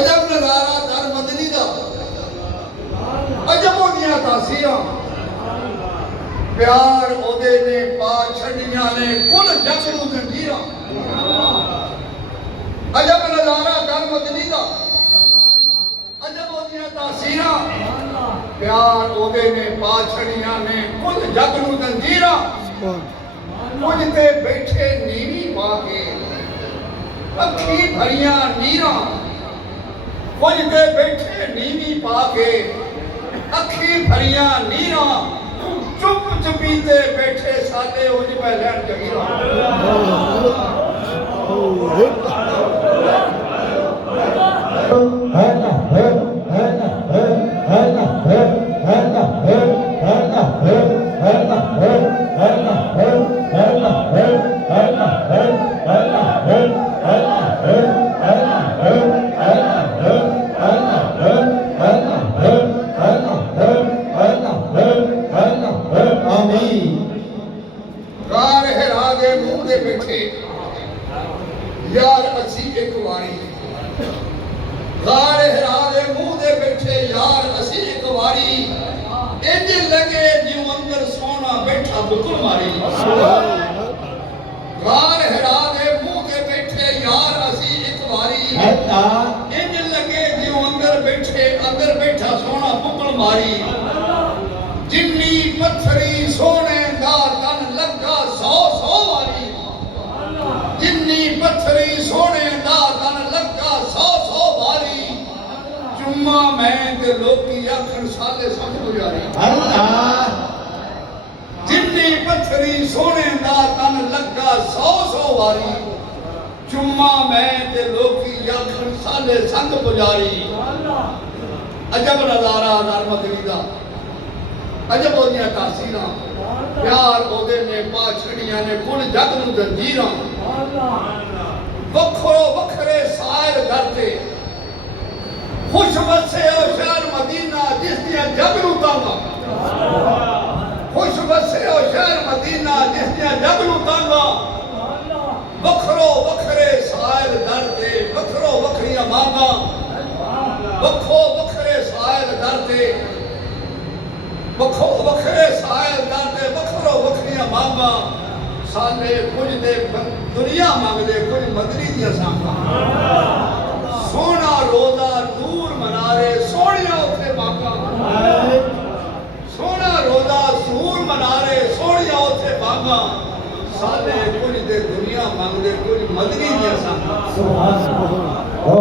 अजब नजारा दर मदनी दा अजब होंदियां तासीरां प्यार ओदे ने पा छड़ियां ने कुल जग नूं जंजीरां अजब नजारा दर मदनी दा अजब होंदियां तासीरां प्यार ओदे ने पा छड़ियां ने कुल जग नूं जंजीरां कुछ ते बैठे नीवी पा के अखी भरियां नीरां कुछ ते बैठे नीवी पा के अखी भरियां नीरां चुप चुपीते बैठे साले उज पे लैन जगीरां गार हिरा दे मुंह दे बैठे यार असी एक वारी गार हिरा दे मुंह दे बैठे यार असी एक वारी इंज लगे जिਉਂ अंदर सोना बैठा बुकुल मारी गार हिरा दे मुंह दे बैठे यार असी एक वारी इंज लगे जिਉਂ अंदर बैठा सोना बुकुल मारी जिन्नी पत्थरी सोने दा तन लगा 100 वारी जिन्नी पत्थरी सोने दा तन लगा 100 वारी चुम्मा मैं ते लोकी आखण साले संग गुजारी जिन्नी पत्थरी सोने दा तन लगा 100 वारी चुम्मा मैं ते लोकी आखण साले संग गुजारी अजब नजारा दर मदनी दा अजब होंदियां तासीरां प्यार ओदे ने पा छड़ियां ने कुल जग नूं जंजीरां वखरो वखरे सायर करते खुश वसे ओ शहर मदीना जिस दियां जग नूं तांगा खुश वसे ओ शहर मदीना जिस दियां जग नूं तांगा वखरो वखरे सायर करते वखरो वखरियां मांगा वखो वखरे सायर करते वखो वखरे सायल दाते वखरो वखरियां मांगा साले कुछ दे दुनिया मांगदे कुछ मदनी दियां सांगा सोना रोजा नूर मनारे सोनिया उथे मांगा सोना रोजा नूर मनारे सोनिया उथे मांगा साले कुछ दे दुनिया मांगदे कुछ मदनी दियां सांगा सुभान अल्लाह ओ